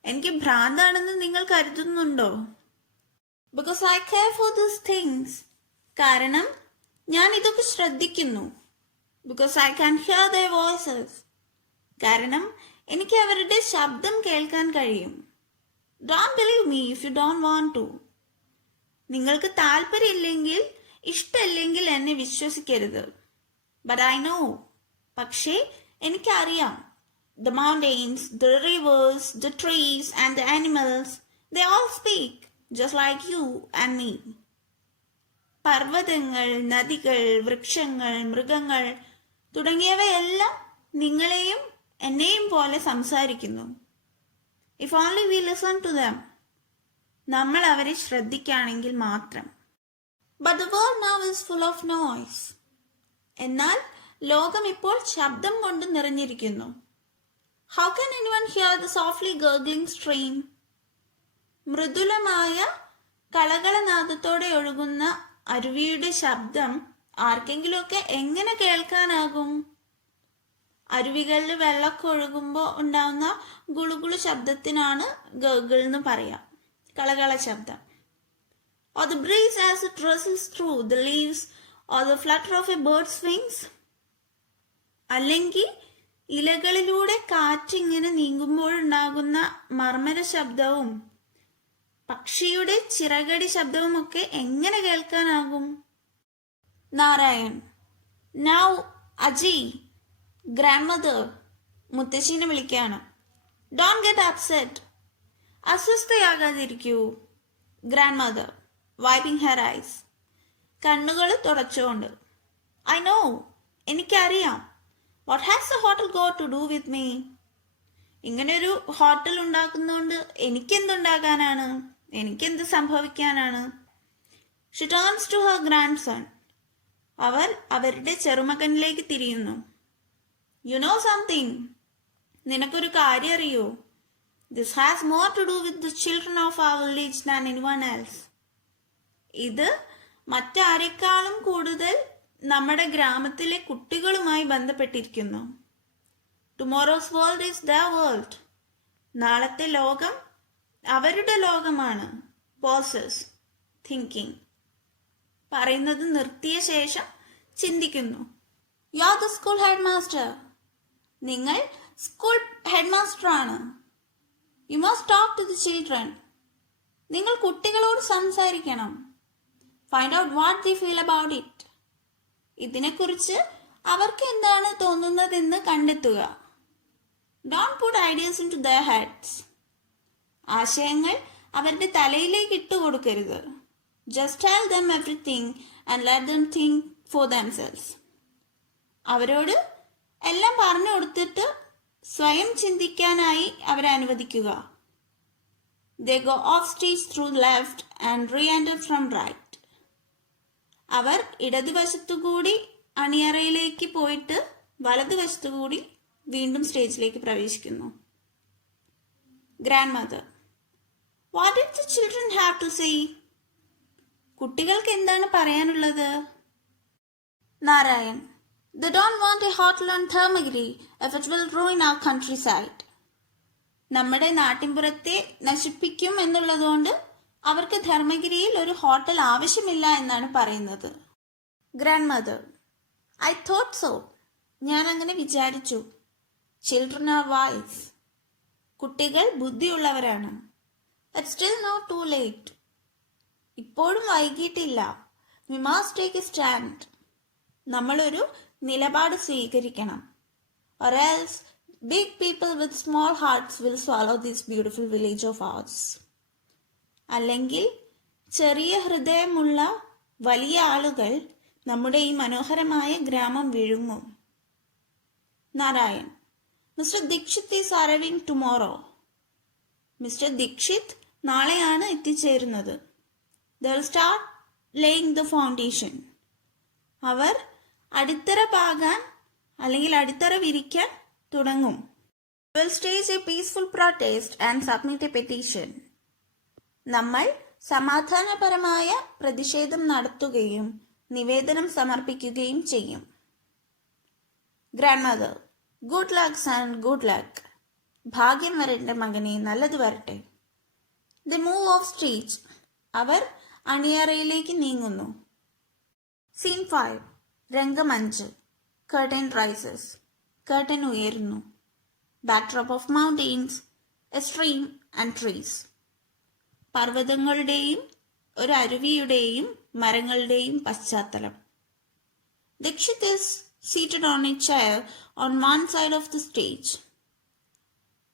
എനിക്ക് ഭ്രാന്താണെന്ന് നിങ്ങൾ കരുതുന്നുണ്ടോ? Because I care for these things. കാരണം ഞാൻ ഇതൊക്കെ ശ്രദ്ധിക്കുന്നു. Because I can hear their voices. കാരണം എനിക്ക് അവരുടെ ശബ്ദം കേൾക്കാൻ കഴിയും. Don't believe me if you don't want to. നിങ്ങൾക്ക് താല്പര്യമില്ലെങ്കിൽ, ഇഷ്ടമില്ലെങ്കിൽ എന്നെ വിശ്വസിക്കരുത്. But I know. പക്ഷേ എനിക്കറിയാം. The mountains, the rivers, the trees and the animals, they all speak just like you and me. പർവ്വതങ്ങൾ, നദികൾ, വൃക്ഷങ്ങൾ, മൃഗങ്ങൾ തുടങ്ങിയവയെല്ലാം നിങ്ങളെയും എന്നെയും പോലെ സംസാരിക്കുന്നു. If only we listen to them. നമ്മൾ അവരെ ശ്രദ്ധിക്കുകയാണെങ്കിൽ മാത്രം. But the world now is full of noise. എന്നാൽ ലോകം ഇപ്പോൾ ശബ്ദം കൊണ്ട് നിറഞ്ഞിരിക്കുന്നു. How can anyone hear the softly gurgling stream? മൃദുലമായ കളകളനാദത്തോടെ ഒഴുകുന്ന അരുവിയുടെ ശബ്ദം ആർക്കെങ്കിലുമൊക്കെ എങ്ങനെ കേൾക്കാനാകും? അരുവികളിൽ വെള്ളമൊക്കെ ഒഴുകുമ്പോൾ ഉണ്ടാവുന്ന ഗുളുഗുളു ശബ്ദത്തിനാണ് ഗർഗിൾ എന്ന് പറയാം, കളകള ശബ്ദം. Or the breeze as it rustles through the leaves or the flutter of a bird's wings. അല്ലെങ്കിൽ ഇലകളിലൂടെ കാറ്റിങ്ങനെ നീങ്ങുമ്പോഴുണ്ടാകുന്ന മർമ്മര ശബ്ദവും പക്ഷിയുടെ ചിറകടി ശബ്ദവും ഒക്കെ എങ്ങനെ കേൾക്കാനാകും? നാരായൺ: Now അജി, ഗ്രാൻഡ്മദർ, മുത്തശ്ശീനെ വിളിക്കാണ്. Don't get upset. അസ്വസ്ഥയാകാതിരിക്കൂ. ഗ്രാൻഡ്മദർ വൈപ്പിംഗ് ഹെർ ഐസ്, കണ്ണുകൾ തുടച്ചുകൊണ്ട്. I know, എനിക്കറിയാം. What has the hotel got to do with me? ഇങ്ങനൊരു ഹോട്ടൽ ഉണ്ടാക്കുന്നതുകൊണ്ട് എനിക്കെന്തുണ്ടാകാനാണ്? എനിക്കെന്ത് സംഭവിക്കാനാണ്? She turns to her grandson. അവർ അവരുടെ ചെറുമകനിലേക്ക് തിരിയുന്നു. You know something? നിനക്കൊരു കാര്യം അറിയോ? This has more to do with the children of our village than anyone else. ഇത് മറ്റാരെക്കാളും കൂടുതൽ നമ്മുടെ ഗ്രാമത്തിലെ കുട്ടികളുമായി ബന്ധപ്പെട്ടിരിക്കുന്നു. Tomorrow's world is their world. നാളത്തെ ലോകം അവരുടെ ലോകമാണ്. Pauses, thinking. പറയുന്നത് നിർത്തിയ ശേഷം ചിന്തിക്കുന്നു. You are the school headmaster. നിങ്ങൾ സ്കൂൾ ഹെഡ്മാസ്റ്റർ ആണ്. You must talk to the children. നിങ്ങൾ കുട്ടികളോട് സംസാരിക്കണം. Find out what they feel about it. ഇതിനെക്കുറിച്ച് അവർക്ക് എന്താണ് തോന്നുന്നതെന്ന് കണ്ടെത്തുക. Don't put ideas into their heads. ആശയങ്ങൾ അവരുടെ തലയിലേക്ക് ഇട്ടുകൊടുക്കരുത്. Just tell them everything and let them think for themselves. അവരോട് എല്ലാം പറഞ്ഞു കൊടുത്തിട്ട് സ്വയം ചിന്തിക്കാനായി അവരെ അനുവദിക്കുക. They go off stage through left and re-enter from right. അവർ ഇടതുവശത്തുകൂടി അണിയറയിലേക്ക് പോയിട്ട് വലതുവശത്തുകൂടി വീണ്ടും സ്റ്റേജിലേക്ക് പ്രവേശിക്കുന്നു. Grandmother: What did the children have to say? കുട്ടികൾക്ക് എന്താണ് പറയാനുള്ളത്? Narayan: They don't want a hotel on Dharmagiri if it will ruin our countryside. നമ്മുടെ നാട്ടിൻപുറത്തെ നശിപ്പിക്കും എന്നുള്ളതുകൊണ്ട് അവർക്ക് ധർമ്മഗിരിയിൽ ഒരു ഹോട്ടൽ ആവശ്യമില്ല എന്നാണ് പറയുന്നത്. Grand mother: I thought so. ഞാൻ അങ്ങനെ വിചാരിച്ചു. Children are wise. കുട്ടികൾ ബുദ്ധിയുള്ളവരാണ്. But still not too late. ഇപ്പോഴും വൈകിട്ടില്ല. We must take a stand. നമ്മളൊരു നിലപാട് സ്വീകരിക്കണം. or else big people with small hearts will swallow this beautiful village of ours. അല്ലെങ്കിൽ ചെറിയ ഹൃദയമുള്ള വലിയ ആളുകൾ നമ്മുടെ ഈ മനോഹരമായ ഗ്രാമം വിഴുങ്ങും. Narayan: mister Dikshit is arriving tomorrow. Mister Dikshit നാളെയാണ് എത്തിച്ചേരുന്നത്. they will start laying the foundation. അവർ അടിത്തറ പാകാൻ അല്ലെങ്കിൽ അടിത്തറ വിരിക്കാൻ തുടങ്ങും. will stage a peaceful protest and submit a petition. നമ്മൾ സമാധാനപരമായ പ്രതിഷേധം നടത്തുകയും നിവേദനം സമർപ്പിക്കുകയും ചെയ്യും. Grand mother: good luck son, good luck. ഭാഗ്യം വരട്ടെ മകനെ, നല്ലത് വരട്ടെ. They move off stage. അവർ അണിയറയിലേക്ക് നീങ്ങുന്നു. സീൻ 5. രംഗം 5. Curtain rises. കർട്ടൻ ഉയരുന്നു. Backdrop of mountains, a stream and trees. പർവ്വതങ്ങളുടെയും ഒരു അരുവിയുടെയും മരങ്ങളുടെയും പശ്ചാത്തലം. Dikshit is seated on a chair on one side of the stage.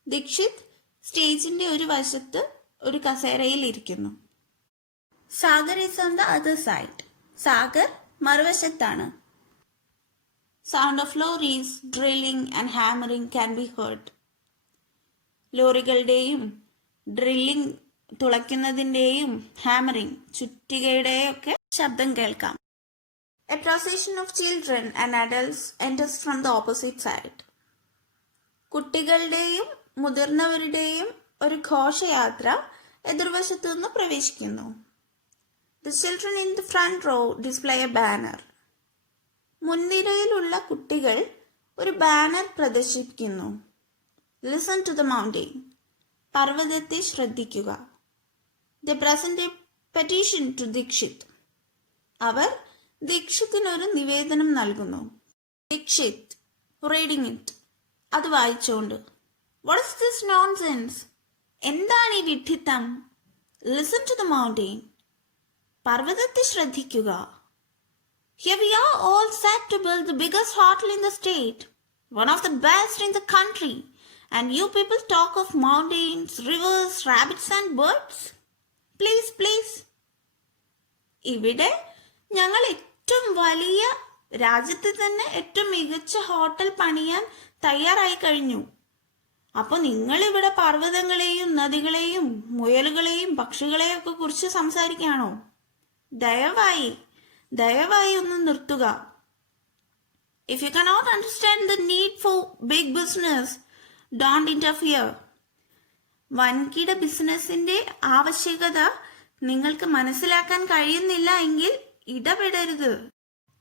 Dikshit സ്റ്റേജിന്റെ ഒരു വശത്ത് ഒരു കസേരയിൽ ഇരിക്കുന്നു. Sagar is on the other side. Sagar മറുവശത്താണ്. Sound of lorries drilling and hammering can be heard. ലോറികളുടെയും ഡ്രില്ലിംഗ് തുളയ്ക്കുന്നതിൻ്റെയും ഹാമറിംഗ് ചുറ്റികയുടെയൊക്കെ ശബ്ദം കേൾക്കാം. A procession of children and adults enters from the opposite side. കുട്ടികളുടെയും മുതിർന്നവരുടെയും ഒരു ഘോഷയാത്ര എതിർവശത്തു നിന്ന് പ്രവേശിക്കുന്നു. The children in the front row display a banner. മുൻനിരയിലുള്ള കുട്ടികൾ ഒരു ബാനർ പ്രദർശിപ്പിക്കുന്നു. Listen to the mountain. പർവ്വതത്തെ ശ്രദ്ധിക്കുക. They present a petition to Dikshit. അവർ ദീക്ഷിത്തിനൊരു നിവേദനം നൽകുന്നു. Dikshit reading it. അത് വായിച്ചുകൊണ്ട്: What is this nonsense? എന്താണ് ഈ വിഡ്ഢിത്തം? Listen to the mountain. പർവ്വതത്തെ ശ്രദ്ധിക്കുക. Here we are all set to build the biggest hotel in the state, one of the best in the country, and you people talk of mountains, rivers, rabbits and birds? Please, please. ഇവിടെ ഞങ്ങൾ ഏറ്റവും വലിയ, രാജ്യത്തെ തന്നെ ഏറ്റവും മികച്ച hotel പണിയാൻ തയ്യാറായി കഴിഞ്ഞു. അപ്പോൾ നിങ്ങളിവിടെ പർവ്വതങ്ങളെയും നദികളെയും മുയലുകളെയും പക്ഷികളെയും ഒക്കെ കുറിച്ച് സംസാരിക്കുകയാണോ? ദയവായി ഒന്ന് നിർത്തുക. If you cannot understand the need for big business, don't interfere. വൻകിട ബിസിനസിന്റെ ആവശ്യകത നിങ്ങൾക്ക് മനസ്സിലാക്കാൻ കഴിയുന്നില്ല എങ്കിൽ ഇടപെടരുത്.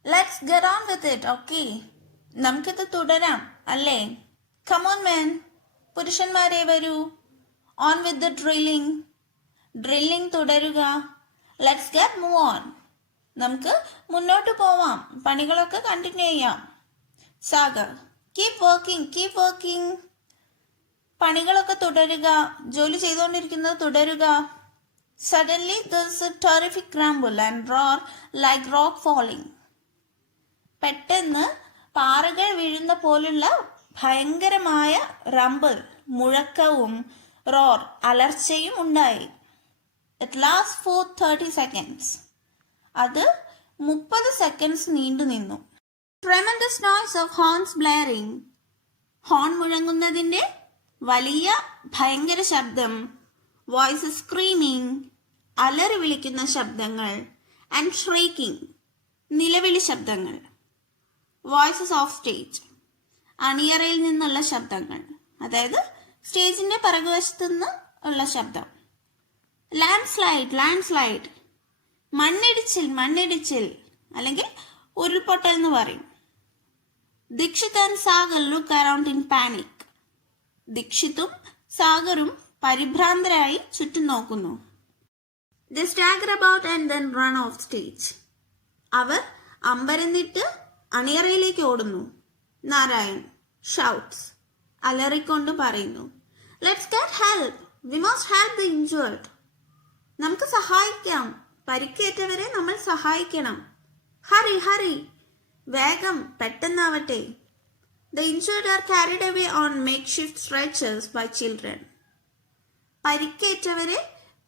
Let's get on with it, okay? നമുക്കിത് തുടരാം, അല്ലേ? Come on men, പുരുഷന്മാരെ വരൂ. On with the drilling. Drilling തുടരുക. Let's get move on. നമുക്ക് മുന്നോട്ട് പോവാം, പണികളൊക്കെ കണ്ടിന്യൂ ചെയ്യാം. Sagar: keep working. പണികളൊക്കെ തുടരുക, ജോലി ചെയ്തുകൊണ്ടിരിക്കുന്നത് തുടരുക. Suddenly there's a terrific rumble and roar like rock falling. പെട്ടെന്ന് പാറകൾ വീഴുന്ന പോലുള്ള ഭയങ്കരമായ റംബിൾ, മുഴക്കവും റോർ, അലർച്ചയും ഉണ്ടായി. It lasts for 30 seconds. അത് 30 seconds നീണ്ടു നിന്നു. Tremendous noise of horns blaring. Horn മുഴങ്ങുന്നതിന്റെ വലിയ ഭയങ്കര ശബ്ദം. Voices screaming. അലറി വിളിക്കുന്ന ശബ്ദങ്ങൾ. And shrieking. നിലവിളി ശബ്ദങ്ങൾ. Voices off stage. അണിയറയിൽ നിന്നുള്ള ശബ്ദങ്ങൾ, അതായത് സ്റ്റേജിന്റെ പിറകുവശത്തു നിന്ന് ഉള്ള ശബ്ദം. ലാൻഡ്സ്ലൈഡ്. മണ്ണിടിച്ചിൽ അല്ലെങ്കിൽ ഉരുൾപൊട്ടൽ എന്ന് പറയും. Dikshit and Sagar look around in panic. ദീക്ഷിത്തും സാഗറും പരിഭ്രാന്തരായി ചുറ്റും നോക്കുന്നു. They stagger about and then run off stage. അവർ അമ്പരന്നിട്ട് അണിയറയിലേക്ക് ഓടുന്നു. നാരായൺ shouts, അലറിക്കൊണ്ട് പറയുന്നു, Let's get help. We must help the injured. നമുക്ക് സഹായിക്കാം. പരിക്കേറ്റവരെ നമ്മൾ സഹായിക്കണം. Hurry, hurry. വേഗം, പെട്ടെന്നാവട്ടെ. The injured are carried away on makeshift stretchers by children. പരിക്കേറ്റവരെ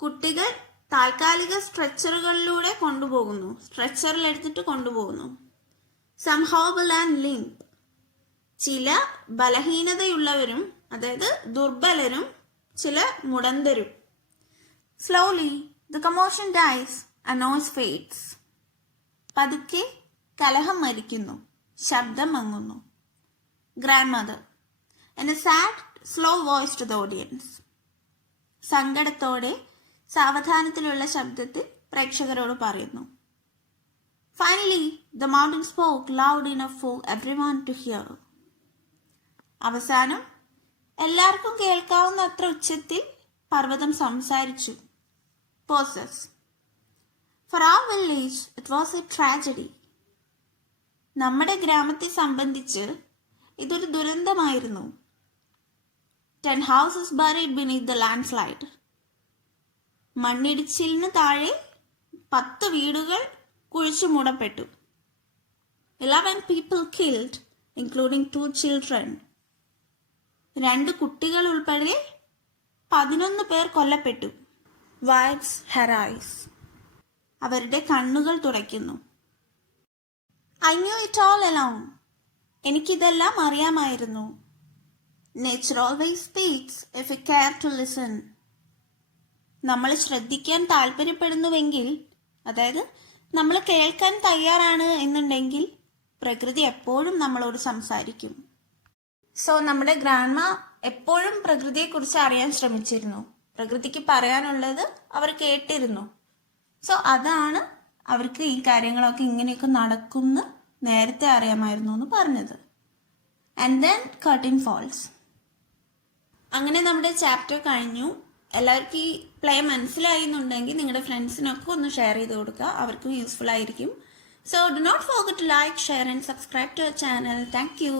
കുട്ടികൾ താൽക്കാലിക സ്ട്രെച്ചറുകളിലൂടെ കൊണ്ടുപോകുന്നു. സ്ട്രെച്ചറിൽ എടുത്തിട്ട് കൊണ്ടുപോകുന്നു. Some hobble and limp. ചില ബലഹീനതയുള്ളവരും, അതായത് ദുർബലരും, ചില മുടന്തരും. Slowly the commotion dies and noise fades. പതുക്കെ കലഹം മരിക്കുന്നു, ശബ്ദം മങ്ങുന്നു. Grandmother in a sad, slow voice to the audience. സങ്കടത്തോടെ സാവധാനത്തിലുള്ള ശബ്ദത്തിൽ പ്രേക്ഷകരോട് പറയുന്നു. Finally, the mountain spoke loud enough for everyone to hear. അവസാനം എല്ലാവർക്കും കേൾക്കാവുന്ന അത്ര ഉച്ചത്തിൽ പർവ്വതം സംസാരിച്ചു. Pauses. For our village, it was a tragedy. നമ്മുടെ ഗ്രാമത്തെ സംബന്ധിച്ച് ഇതൊരു ദുരന്തമായിരുന്നു. 10 houses buried beneath the landslide. മണ്ണിടിച്ചിലിന് താഴെ 10 വീടുകൾ കുഴിച്ചു മൂടപ്പെട്ടു. 11 people killed, including 2 children. 2 കുട്ടികൾ ഉൾപ്പെടെ 11 പേർ കൊല്ലപ്പെട്ടു. Wipes her eyes. അവരുടെ കണ്ണുകൾ തുടയ്ക്കുന്നു. I knew it all along. എനിക്കിതെല്ലാം അറിയാമായിരുന്നു. Nature always speaks if we care to listen. നമ്മൾ ശ്രദ്ധിക്കാൻ താല്പര്യപ്പെടുന്നുവെങ്കിൽ, അതായത് നമ്മൾ കേൾക്കാൻ തയ്യാറാണ് എന്നുണ്ടെങ്കിൽ, പ്രകൃതി എപ്പോഴും നമ്മളോട് സംസാരിക്കും. സോ നമ്മുടെ ഗ്രാൻഡ്മ എപ്പോഴും പ്രകൃതിയെക്കുറിച്ച് അറിയാൻ ശ്രമിച്ചിരുന്നു. പ്രകൃതിക്ക് പറയാനുള്ളത് അവർ കേട്ടിരുന്നു. സോ അതാണ് അവർക്ക് ഈ കാര്യങ്ങളൊക്കെ ഇങ്ങനെയൊക്കെ നടക്കുമെന്ന് നേരത്തെ അറിയാമായിരുന്നു എന്ന് പറഞ്ഞത്. And then curtain falls. അങ്ങനെ നമ്മുടെ ചാപ്റ്റർ കഴിഞ്ഞു. എല്ലാവർക്കും ഈ പ്ലേ മനസ്സിലായി എന്നുണ്ടെങ്കിൽ നിങ്ങളുടെ ഫ്രണ്ട്സിനൊക്കെ ഒന്ന് ഷെയർ ചെയ്ത് കൊടുക്കുക. അവർക്കും യൂസ്ഫുൾ ആയിരിക്കും. So do not forget to like, share and subscribe to our channel. Thank U.